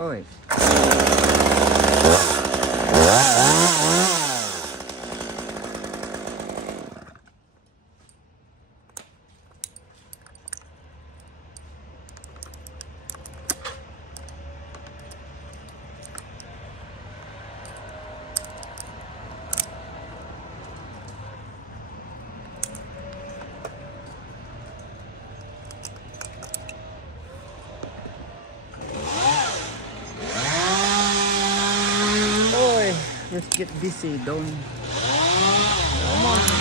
Oy. Let's get busy, don't. Come on.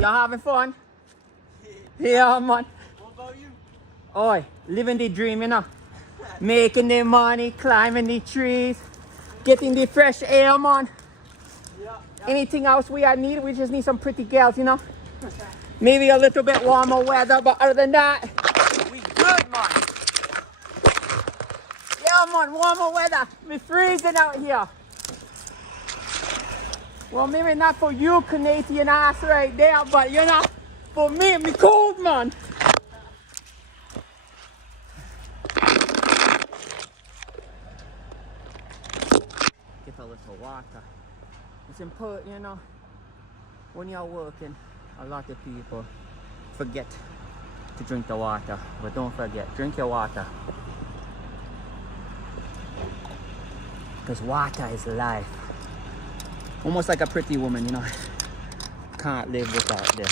Y'all having fun? Yeah, man. What about you? Oi, living the dream, you know. Making the money, climbing the trees, getting the fresh air, man. Yeah. Anything else we need? We just need some pretty girls, you know. Maybe a little bit warmer weather, but other than that, we good, man. Yeah, man, warmer weather. We're freezing out here. Well, maybe not for you, Canadian ass right there, but you know, for me, me cold, man. Get a little water. It's important, you know, when you're working, a lot of people forget to drink the water, but don't forget, drink your water. Because water is life. Almost like a pretty woman, you know. Can't live without them.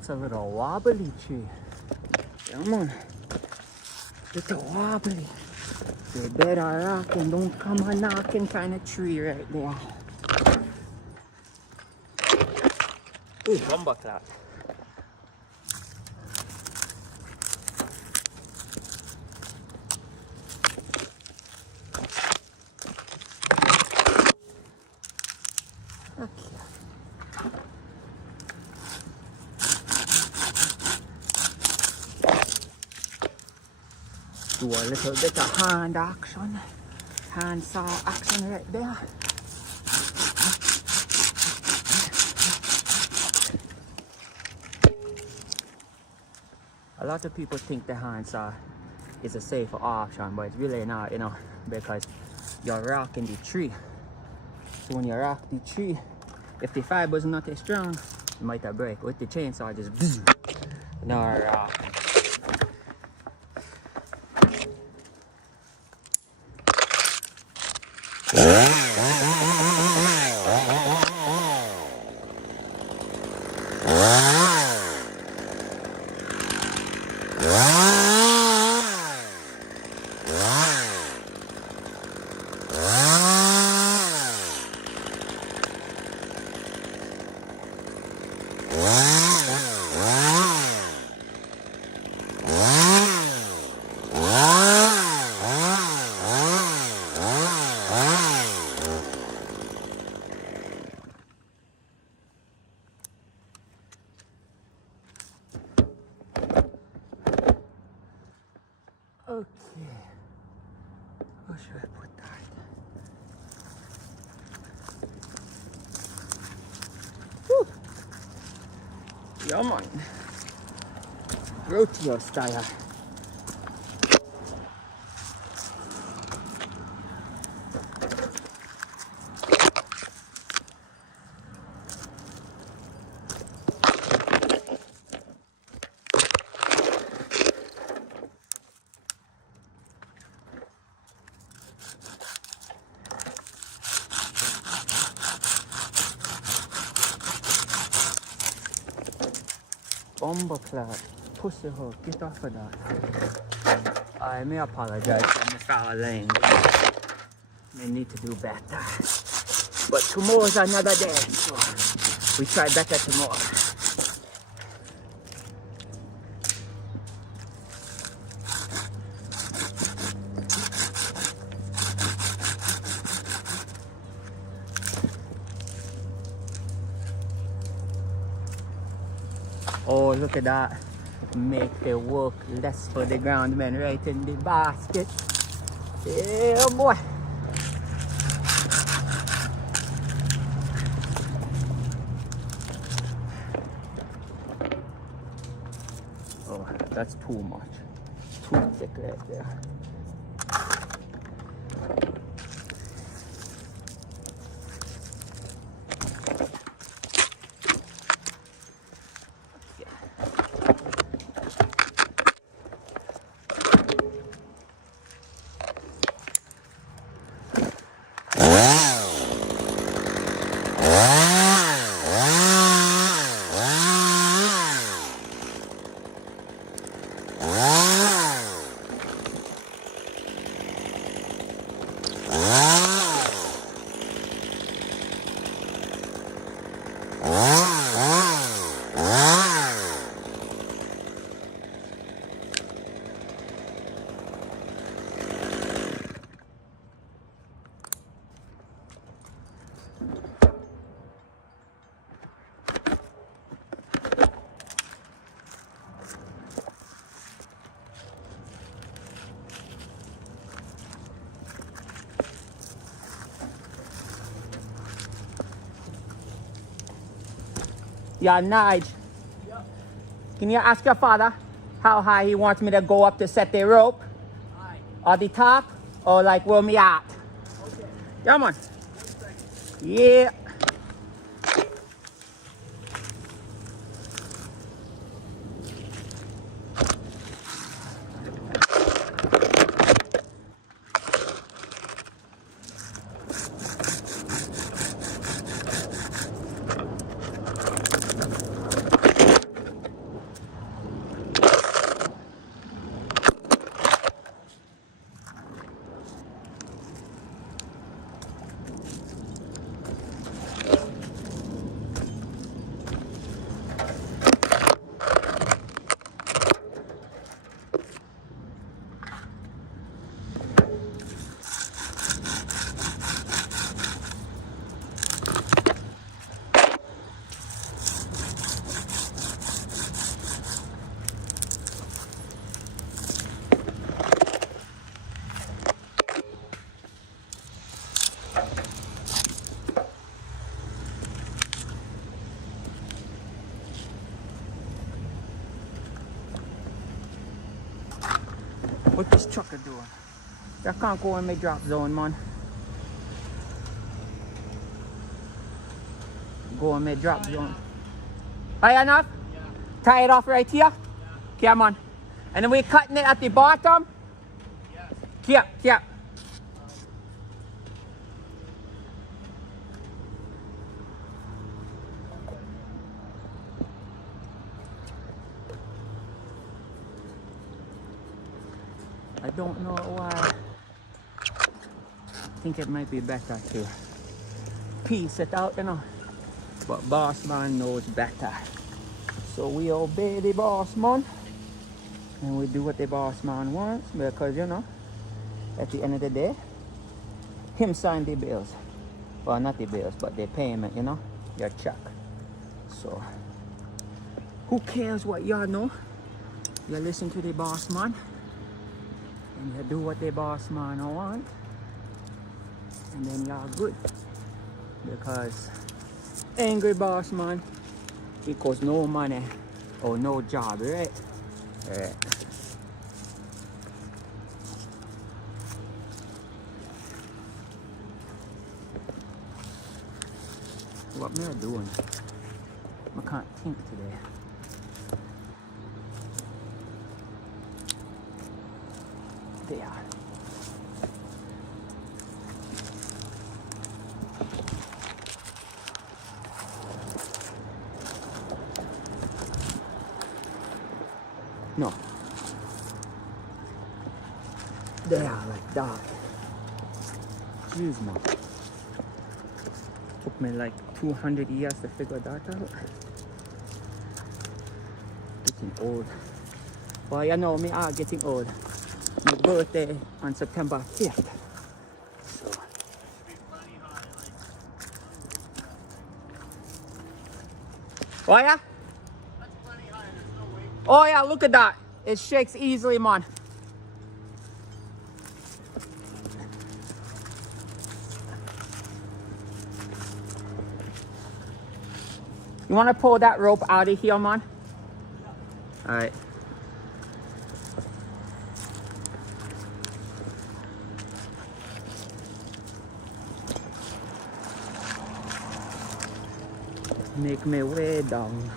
It's a little wobbly tree. Come on. Little wobbly. They better rock and don't come a knocking kind of tree right there. Ooh, lumber cloud. Okay. Do a little bit of hand action. Hand saw action right there. A lot of people think the hand saw is a safer option, but it's really not, you know, because you're rocking the tree. So when you rock the tree, if the fiber's not as strong, it might have break. With the chainsaw, just bzzz, no rocking. Okay, where should I put that? Woo. Yeah, man. Rodeo style. Bumbleclad, pussy hole, get off of that. I may apologize for my foul language. May need to do better. But tomorrow's another day, so we try better tomorrow. Oh, look at that. Make the work less for the ground man right in the basket. Yeah, boy. Oh, that's too much. Too thick right there. Yeah, Nige. Yep. Can you ask your father how high he wants me to go up to set the rope? High. Or the top? Or like where me at? Okay. Yeah, man. Yeah. What this trucker doing? I can't go in my drop zone, man. Go in my drop zone. High enough? Yeah. Tie it off right here? Yeah. Come on. And then we're cutting it at the bottom? Yes. Yeah, yeah. I don't know why. I think it might be better to piece it out, you know. But boss man knows better. So we obey the boss man. And we do what the boss man wants. Because, you know, at the end of the day, him sign the bills. Well, not the bills, but the payment, you know. Your check. So, who cares what y'all know? You listen to the boss man. And you do what the boss man want, and then y'all good. Because angry boss man equals no money or no job, right? Right. What am I doing? I can't think today. There. No. There, like that. Jeez, man. Took me like 200 years to figure that out. Getting old. Well, you know, me are getting old. My birthday on September 5th. So. Oh yeah? That's plenty high. There's no weight. Oh yeah, look at that. It shakes easily, man. You want to pull that rope out of here, man? Yeah. All right. Make my way down.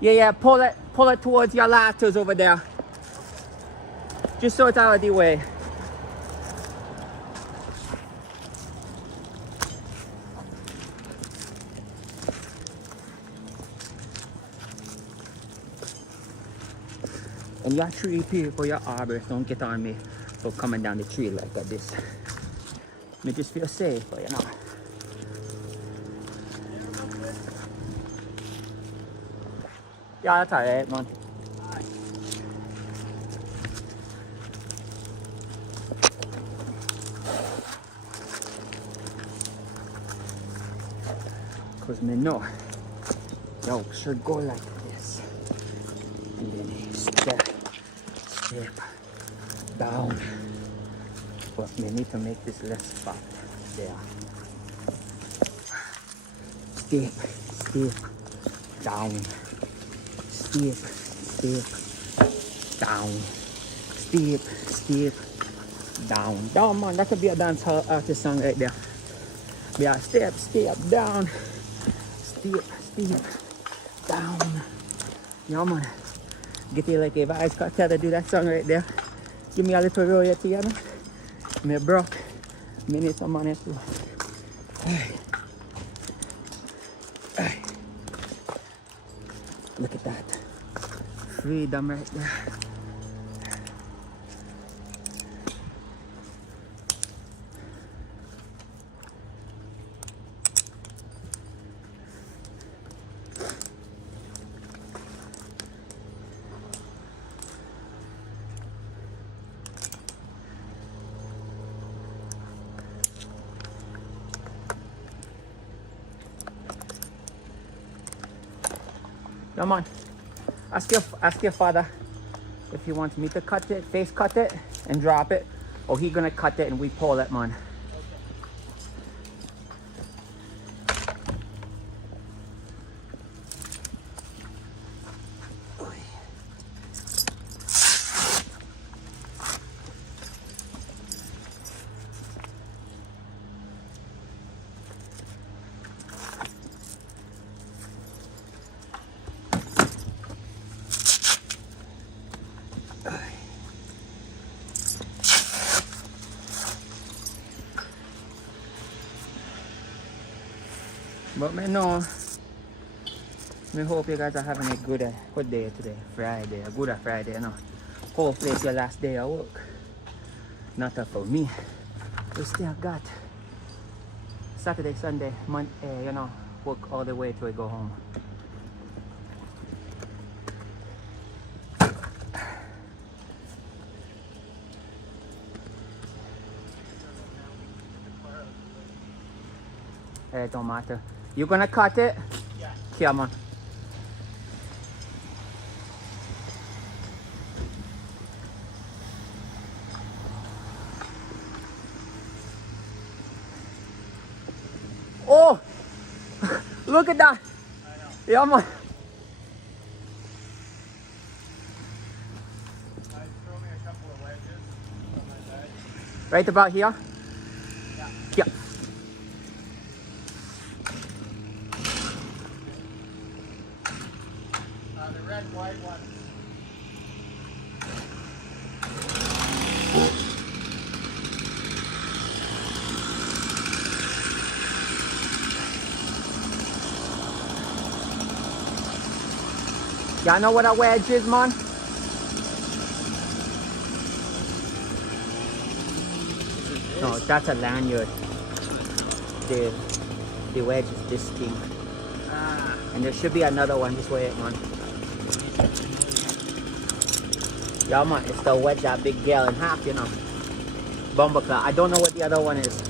Yeah, pull it towards your ladders over there. Just so it's out of the way. And your tree people, your arborists, don't get on me for coming down the tree like this. Me just feel safe, you know. Yeah, that's alright, man. Cause me know, yo, should go like this, and then step down. But we need to make this less fat. There. Step down. Step down. Step down. Down, man. That could be a dance artist song right there. Yeah, step down. Step down. Yeah, man. Get it like a Vice Cartel to do that song right there. Give me a little royalty, you know. Me broke. Me need some money too. Hey. Look at that. Freedom right there. Come on, ask your father if he wants me to cut it, face cut it, and drop it, or he gonna cut it and we pull it, man. Okay. But me know, me hope you guys are having a good day today, Friday, a good Friday, you know. Hopefully it's your last day of work. Not for me. We still got Saturday, Sunday, Monday, you know, work all the way till we go home. It don't matter. You gonna cut it? Yeah. Come on. Oh! Look at that! I know. Yeah, man. Throw me a couple of wedges on my bed. Right about here? Yeah. Yeah. The red, white ones. Y'all know what a wedge is, man? No, that's a lanyard. The wedge is this thing. Ah. And there should be another one. Just wait, man. Yeah, man, it's the wedge that big girl in half, you know. Bumperclaw. I don't know what the other one is.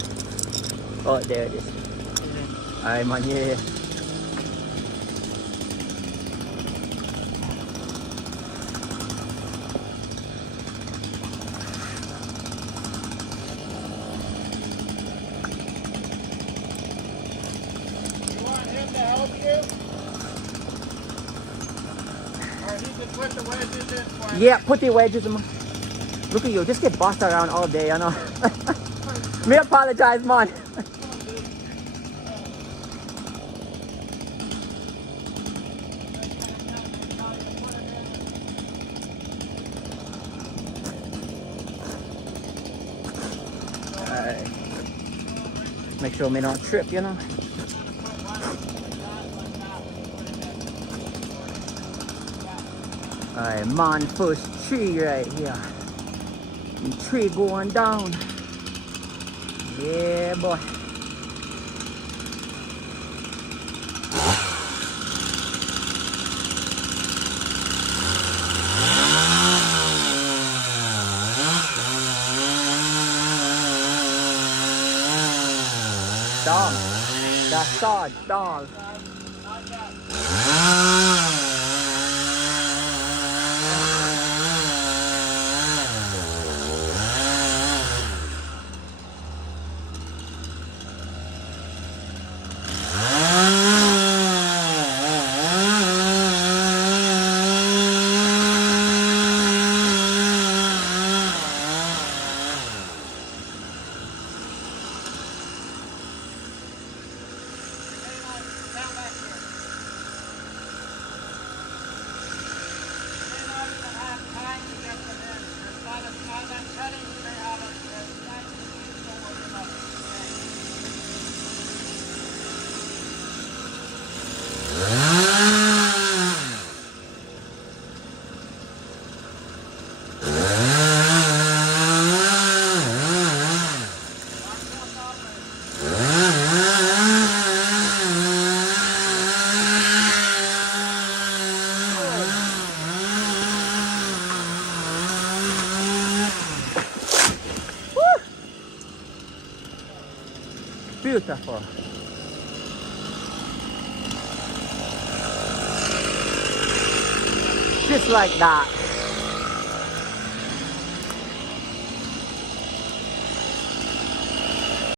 Oh, there it is. Alright, man, yeah. You want him to help you? Or he can put the wedges in for you? Yeah, put the wedges in. Look at you, just get bossed around all day, you know. Me apologize, man. Make sure me don't trip, you know. Alright, man, first tree right here. And tree going down. Yeah, boy. Dog. That's sod, dog. Beautiful. Just like that.